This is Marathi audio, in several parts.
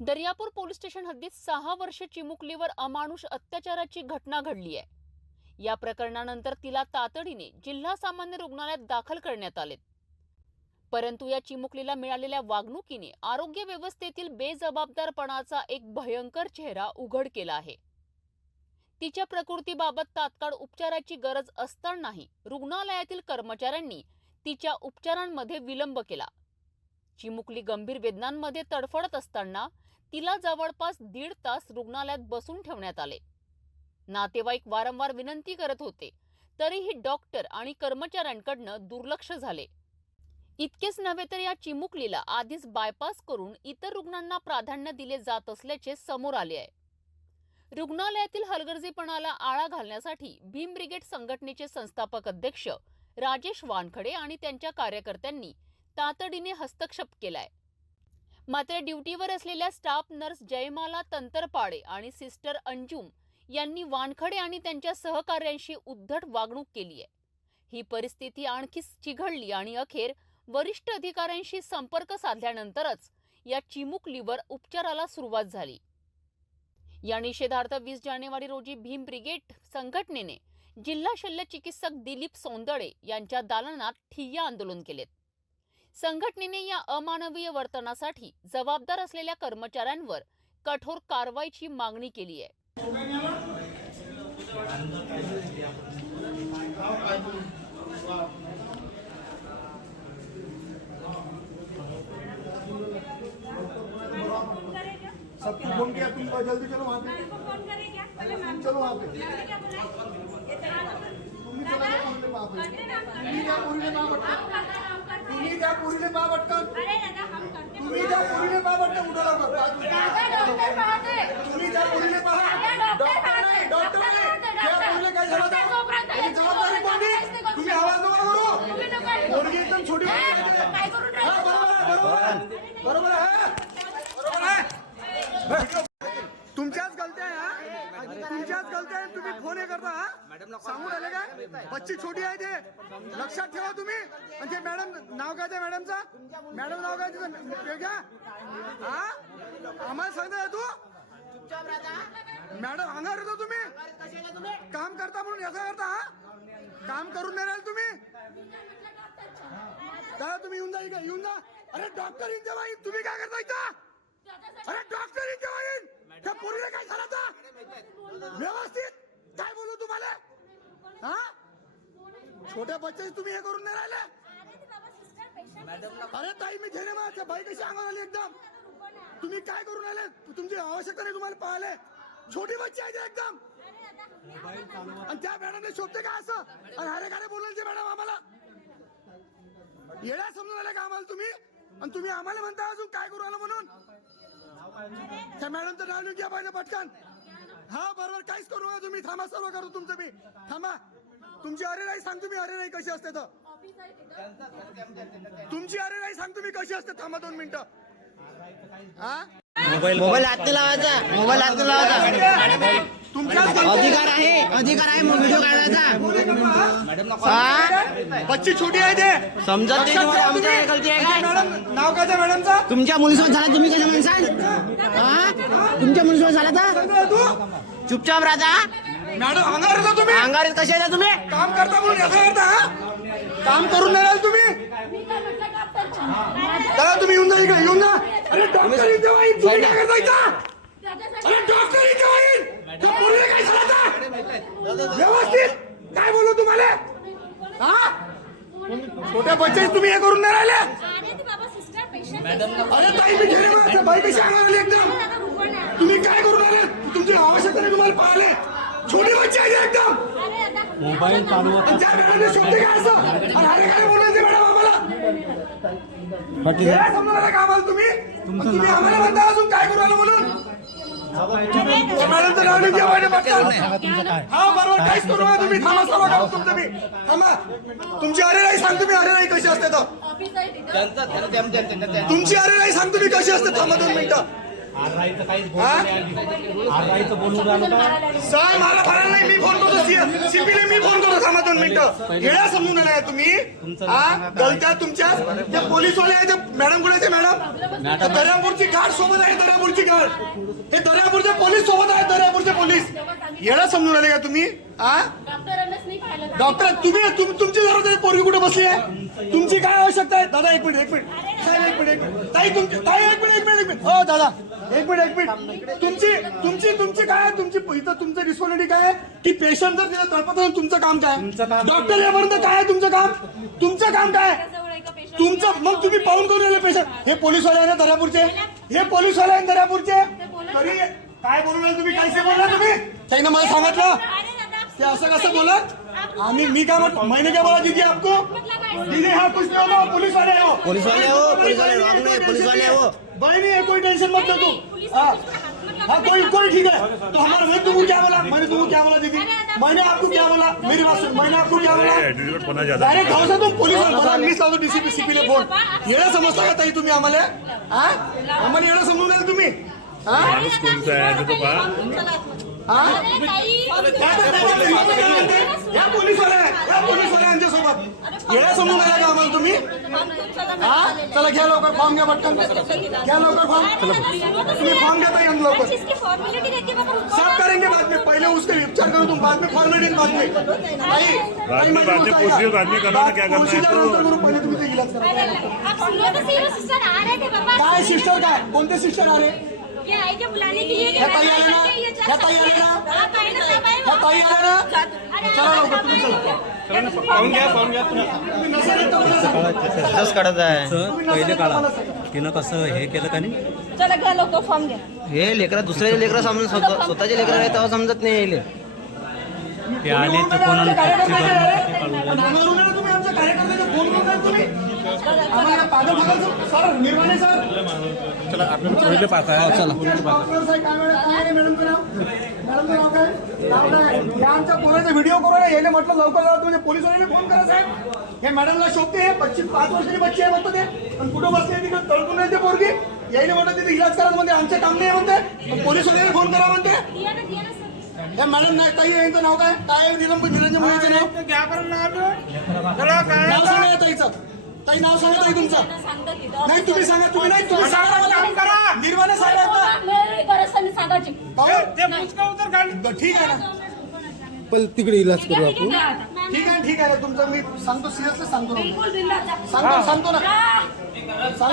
दर्यापूर पोलीस स्टेशन हद्दीत 6 वर्ष चिमुकलीवर अमानुष अत्याचाराची घटना घडली आहे। या प्रकरणानंतर तिला तातडीने जिल्हा सामान्य रुग्णालयात दाखल करण्यात आले, परंतु या चिमुकलीला मिळालेल्या वागणुकीने आरोग्य व्यवस्थेतील बेजबाबदारपणाचा एक भयंकर चेहरा उघड केला आहे। तिच्या प्रकृतीबाबत तात्काळ उपचाराची गरज असतानाही रुग्णालयातील कर्मचाऱ्यांनी तिच्या उपचारांमध्ये विलंब केला। चिमुकली गंभीर वेदनांमध्ये तडफडत असताना तिला जवळपास 1.5 तास रुग्णालयात बसून ठेवण्यात आले। नातेवाईक वारंवार विनंती करत होते, तरीही डॉक्टर आणि कर्मचाऱ्यांकडून दुर्लक्ष झाले। इतकेच नव्हे तर या चिमुकलीला आधीच बायपास करून इतर रुग्णांना प्राधान्य दिले जात असल्याचे समोर आले आहे। रुग्णालयातील हलगर्जीपणाला आळा घालण्यासाठी भीम ब्रिगेड संघटनेचे संस्थापक अध्यक्ष राजेश वानखडे आणि त्यांच्या कार्यकर्त्यांनी तातडीने हस्तक्षेप केलाय। मात्र ड्युटीवर असलेल्या स्टाफ नर्स जयमाला तंतरपाडे आणि सिस्टर अंजुम यांनी वानखडे आणि त्यांच्या सहकार्यांशी उद्धट वागणूक केली आहे। ही परिस्थिती आणखी चिघळली आणि अखेर वरिष्ठ अधिकाऱ्यांशी संपर्क साधल्यानंतरच या चिमुकलीवर उपचाराला सुरुवात झाली। या निषेधार्थ 20 जानेवारी रोजी भीम ब्रिगेड संघटनेने जिल्हा शल्य चिकित्सक दिलीप सोंदळे यांच्या दालनात ठिय्या आंदोलन केले। संघटनेने या अमानवीय वर्तनासाठी जबाबदार असलेल्या कर्मचाऱ्यांवर कठोर कारवाईची मागणी केली आहे। सबको फोन किया, तुम जल्दी चलो वहाँ पे। फोन करेगा पहले मैम चलो वहाँ पे। क्या बोला तुम्ही चला पूरी ने बाप तुम्ही जा पूरी ने बाप तुम्ही जा पूरी ने बाप अटकन अरे दादा हम करते तुम्ही जा पूरी ने बाप अटकन उठा लवकर डॉक्टर बात है तुम्ही जा पूरी ने बाप डॉक्टर नहीं क्या पूरी ने काय झालं त्याची जबाबदारी कोणी? तुम्ही आवाज नको करू। मुलगी एकदम छोटी काय करून राहिले? बरोबर आहे। तुमच्याच गलत्या आहे, तुमच्याच गलत्या आहे। तुम्ही फोन हे करता सांगून आले काय? बच्ची छोटी आहे ते लक्षात ठेवा तुम्ही। आणि ते मॅडम नाव काय त्या मॅडमचा? मॅडम नाव काय तिचं घ्या। हा आम्हाला सांगता तू मॅडम अंगार येतो तुम्ही काम करता म्हणून याचा करता काम करून नाही राहिले तुम्ही। दादा तुम्ही येऊन जा इकडे येऊन जा। अरे डॉक्टर येऊन जा तुम्ही काय करता इथं? अरे डॉक्टर येऊन जा त्या पोरीला काय झालं होतं व्यवस्थित काय बोलू तुम्हाला? हा छोट्या बच्चे तुम्ही हे करून नाही राहिले। अरे ताई मी घेणे माझ्या बाई कशी अंगावर आली एकदम। तुम्ही काय करून आले? तुमची आवश्यकता नाही तुम्हाला पाहिले। छोटी बच्ची आहे एकदम आणि त्या मॅडमने शोधते का असं? आणि अरे काय बोलायचे मॅडम आम्हाला येड्या समजून आले का आम्हाला तुम्ही? आणि तुम्ही आम्हाला म्हणता अजून काय करू आलं म्हणून? त्या मॅडमचं नाव लिहून घ्या पाहिजे पटकन। हा बरोबर काहीच करू नका तुम्ही। थांबा सर्व करू तुमचं मी थांबा। तुमची अरे राई सांगतो मी अरे राई कशी असते तर तुमची अरे राई सांगतो मी कशी असते। थांबा 2 मिनिटं। हा मोबाईल हात लावायचा, मोबाईल हात लावायचा तुमचा अधिकार आहे व्हिडिओ काढायचा। बच्ची छोटी आहे ते समजत नाही तुम्हाला आमच्या गलती आहे काय? मॅडम नाव काय त्या मॅडमचा? तुमच्या मुलीसोबत झाला तुम्ही कसं म्हणसाल? तुमच्या मुलीसोबत झाला तर तू चुपचाप राहता। मॅडम अंगावर येता तुम्ही अंगारीत कशा येता तुम्ही? काम करता म्हणून याचा करता काम करून नाही राहिले तुम्ही। दादा तुम्ही येऊन जा इकडे येऊन जा। अरे डॉक्टर येऊन जा तुम्ही काय करता इथं? अरे डॉक्टर येऊन जा त्या पोरीला काय झालं होतं व्यवस्थित काय बोलू तुम्हाला? हा छोट्या बच्चे तुम्ही हे करून नाही राहिले। अरे ते बाबा सिस्टर पेशंट अरे ताई मी घेणे माझ्या बाई कशी अंगावर आली एकदम। तुम्ही काय करून आले? तुमची आवश्यकता नाही तुम्हाला पाहिले। छोटी बच्ची आहे एकदम मोबाईल चालू आणि त्या मॅडमने शोधते का असं? आणि अरे काय बोलायचे मॅडम आम्हाला हे समजून आले का आम्हाला तुम्ही? तुम्ही आम्हाला म्हणता अजून काय करू आलं म्हणून? त्या मॅडमचं नाव लिहून घ्या पाहिजे पटकन। हा बरोबर काहीच करू नका तुम्ही। थांबा सर्व करू तुमचं मी थांबा। तुमची अरे राई सांगतो मी अरे राई कशी असते तर ऑफिस आहे तिथं तुमची अरे राई सांगतो मी कशी असते। थांबा 2 मिनिटं। आरआयचं काहीच हा? आरआयचं बोलून राहिलं का? सर मला भरायला नाही, मी फोन करतो सीपीले, मी फोन करतो. थांबा 2 मिनिटं. येळा समजून आला का तुम्ही? हा, गलत्या तुमच्या. ते पोलीसवाले आहे, ते मॅडम कुठे आहे? मॅडम दर्यापूरची गार्ड सोबत आहे, दर्यापूरची गार्ड. हे दर्यापूरचे पोलीस सोबत आहे, दर्यापूरचे पोलीस. येळा समजून आले का तुम्ही? हा, डॉक्टरांनाच नाही पाहिलं. डॉक्टर तुमची जरूरत आहे. पोरगी कुठे बसली आहे? तुमची काय आवश्यकता आहे? दादा एक मिनिट साहेब, एक मिनिट ताई, तुमची ताई, एक मिनिट हो दादा, एक मिनिट तुमची काय आहे? तुमची इथं तुमचं रिस्पॉन्सिबिलिटी काय आहे की पेशंट जर तिला तळपत असेल, तुमचं काम काय? डॉक्टर यापर्यंत काय आहे तुमचं काम? तुमचं काम काय? तुमचं मग तुम्ही पाहून करून राहिले पेशंट. हे पोलीसवाले आहे ना दर्यापूरचे, हे पोलीसवाले आहे दर्यापूरचे. तरी काय बोलू राहिले तुम्ही? कायसे बोलला तुम्ही? त्यानं मला सांगितलं ते असं कसं बोलत. मी काय म्हटलं, मैंने क्या बोला दीदी आपको? दीदी हाँ कुछ नहीं होगा, पुलिस वाले हो, पुलिस वाले हो, पुलिस वाले हो. भाई नहीं है, कोई टेंशन मत लो तुम. हाँ कोई ठीक है. तो हमारा मैं तुमको क्या बोला? मैंने तुमको क्या बोला दीदी? मैंने आपको क्या बोला? मेरी बात सुन, मैंने आपको क्या बोला? डायरेक्ट भाव तुम पुलिस मीच लावतो डीसीपी सीपीला फोन. येणं समजता का ताई तुम्ही आम्हाला? हा, आम्हाला येणं समजून नाही तुम्ही? हा, हा, या पोलीसवाल्यांच्या सोबत येणं समजून आला का आम्हाला तुम्ही? हा, चला घ्या लवकर फॉर्म, घ्या पटकन, घ्या लवकर फॉर्म. तुम्ही फॉर्म घेता या लवकर. सब करेंगे बाद में, पहले उसके उपचार करो तुम, बाद में फॉर्मेलिटी बाद में. बाद में प्रोसीजर बाद में करना, क्या करना है प्रोसीजर नंतर करू, पहिले तुम्ही ते इलाज करा. सिस्टर आ रहे थे बाबा. काय सिस्टर काय? कोणते सिस्टर आले? ये आई के बुलाने के लिए ह्या ताई आल्या ना? ह्या ताई आल्या ना? ह्या ताई आल्या ना? चला लवकर तुम्ही, चला. पाहून घ्या तुम्ही नसेल तर मला सांगा. तसंच काढत आहे. तुम्ही नसेल पहिले तर काढा. मला सांगा. तिनं कसं हे केलं का नाही? चला घ्या लवकर फॉर्म घ्या. हे लेकरं दुसऱ्याचे लेकरं समजून स्वतःचे लेकरं आहे तेव्हा समजत नाही यायले. ते आले ते कोणाला कार्यकर्ते तुम्ही आमच्या कार्यकर्त्याचे फोन करताय तुम्ही? आम्हाला पागल सर, निर्माणे सर. पहिले पास आहे. चला डॉक्टर साहेब, काय मॅडमचं नाव? मॅडमचं नाव काय? या आमच्या पोराचा व्हिडिओ करू नये. याने म्हटलं लवकर जाऊ, तुम्ही पोलिसांनी फोन करा साहेब. हे मॅडमला शोधते, हे 5 वर्षाची बच्ची आहे म्हणतो ते. आणि कुठं बसले तिकडे तळकून नाही ते पोरगी. यायने म्हटलं तिथे इलाज करा म्हणते, आमचे काम नाही म्हणते. पोलिसांनी फोन करा म्हणते. दिया ना सर. हे मॅडम नाही, ताई यांचं नाव काय? काय निरंजन मुलीचं नाव? नाव सांगा या ताईचं. ताई नाव सांगा ताई तुमचं. सांगतात तिथं. नाही तुम्ही सांगा, तुम्ही नाही, तुम्ही सांगा मला. निर्माणे साहेब आहेत ना? नाही, गरज नाही सांगायची. पाहू? ठीक आहे ना, पण तिकडे इलाज करू आपण. ठीक आहे ना, तुमचं मी सांगतो, सिरियसली सांगतो ना. बिलकुल बिल्ला. सांगतो ना.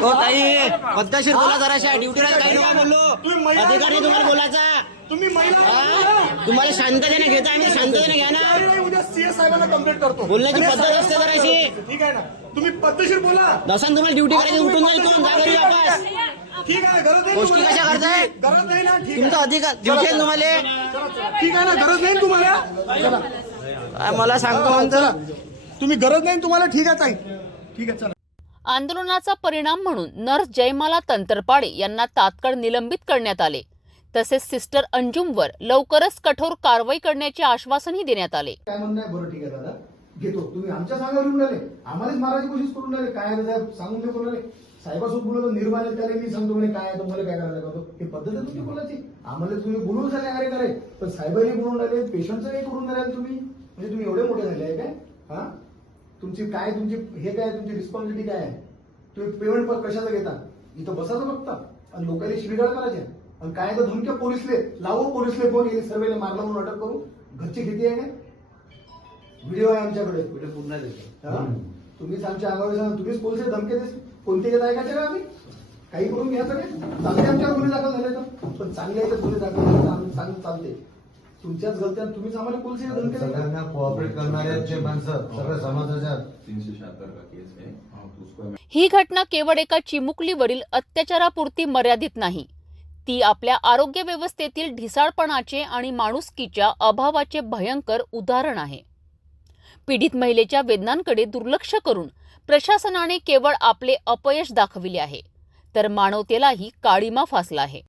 हो ताई, पद्धतशीर बोला जराशा. ड्युटीला काही नका बोललो. तुम्ही महिला- अधिकार नाही तुम्हाला बोलायचा. तुम्ही महिला हा? तुम्हाला शांततेने घेता, आम्ही शांततेने घ्या ना. नाही, उद्या सीएस साहेबांना कंप्लेंट करतो. बोलण्याची आणि पद्धत सगळं- असते जराशी. ठीक आहे ना, तुम्ही पद्धतशीर बोला. दसान तुम्हाला ड्युटी करायची, उठून जाईल कोण जा घरी वापस. ठीक आहे, गरज नाही गोष्टी तुम्हाला. कशा करताय? गरज नाही ना, ठीक तुमचा आहे. अधिकार ड्युटी आहे तुम्हाला. चला. ठीक आहे ना, गरज नाही तुम्हाला. चला मला सांगतो म्हणतो. चला, तुम्ही गरज नाही तुम्हाला. ठीक आहे ताई, ठीक आहे, चला. आंदोलनाचा परिणाम म्हणून नर्स जयमाला तंत्रपाडे यांना तात्काळ निलंबित करण्यात आले. तसेच सिस्टर अंजुमवर लवकरच कठोर कारवाई करण्याचे आश्वासनही देण्यात आले. काय म्हणणं आहे? बरं ठीक आहे दादा, घेतो. तुम्ही आमच्या सांगावर येऊन राहिले, आम्हालाच मारायची कोशिश करून राहिले. काय आहे साहेब, सांगून ते बोलले. साहेबासोबत बोलतो, निर्माण त्याला मी सांगतो म्हणे काय आहे, तुम्हाला काय करायला लागतो. हे पद्धत आहे तुमची बोलायची. आम्हाला तुम्ही बोलून झाले अरे करे, पण साहेबांनी बोलून राहिले, पेशंटचं काही करून राहिले तुम्ही. म्हणजे तुम्ही एवढे मोठे झाले आहे काय? हा, तुमची काय, तुमची हे काय, तुमची रिस्पॉन्सिबिलिटी काय आहे? तुम्ही पेमेंट कशाला घेता? इथं बसायचं फक्त आणि लोकांनी शिवीगाळ करायच्या. आणि काय तर धमक्या पोलिसले लावू, पोलिसले फोन येईल, सर्वेला मारला म्हणून अटक करू. घरची खेती आहे का? व्हिडिओ आहे आमच्याकडे, व्हिडिओ पूर्ण तुम्हीच आमच्या अंगावर सांगा, तुम्हीच पोलिस धमके देस. कोणते घेत ऐकायचे का आम्ही? काही करून घ्यायचं नाही. चांगले आमच्या गुन्हे दाखल झाले तर, पण चांगले याच्यात गुन्हे दाखल झाले चांगलं चालते. तुमच्याच गलत्यात तुम्हीच आम्हाला पोलिस धमके देता. सगळ्यांना कोऑपरेट करणारे जे माणसं सगळ्या समाजाच्या 376 का केस है उसको ही घटना केवळ एका चिमुकलीवरील अत्याचारापुरती मर्यादित नाही. ती आपल्या आरोग्य व्यवस्थेतील ढिसाळपणाचे आणि माणुसकीच्या अभावाचे भयंकर उदाहरण आहे. पीडित महिलेच्या वेदनांकडे दुर्लक्ष करून प्रशासनाने केवळ आपले अपयश दाखविले आहे, तर मानवतेलाही काळिमा फासला आहे.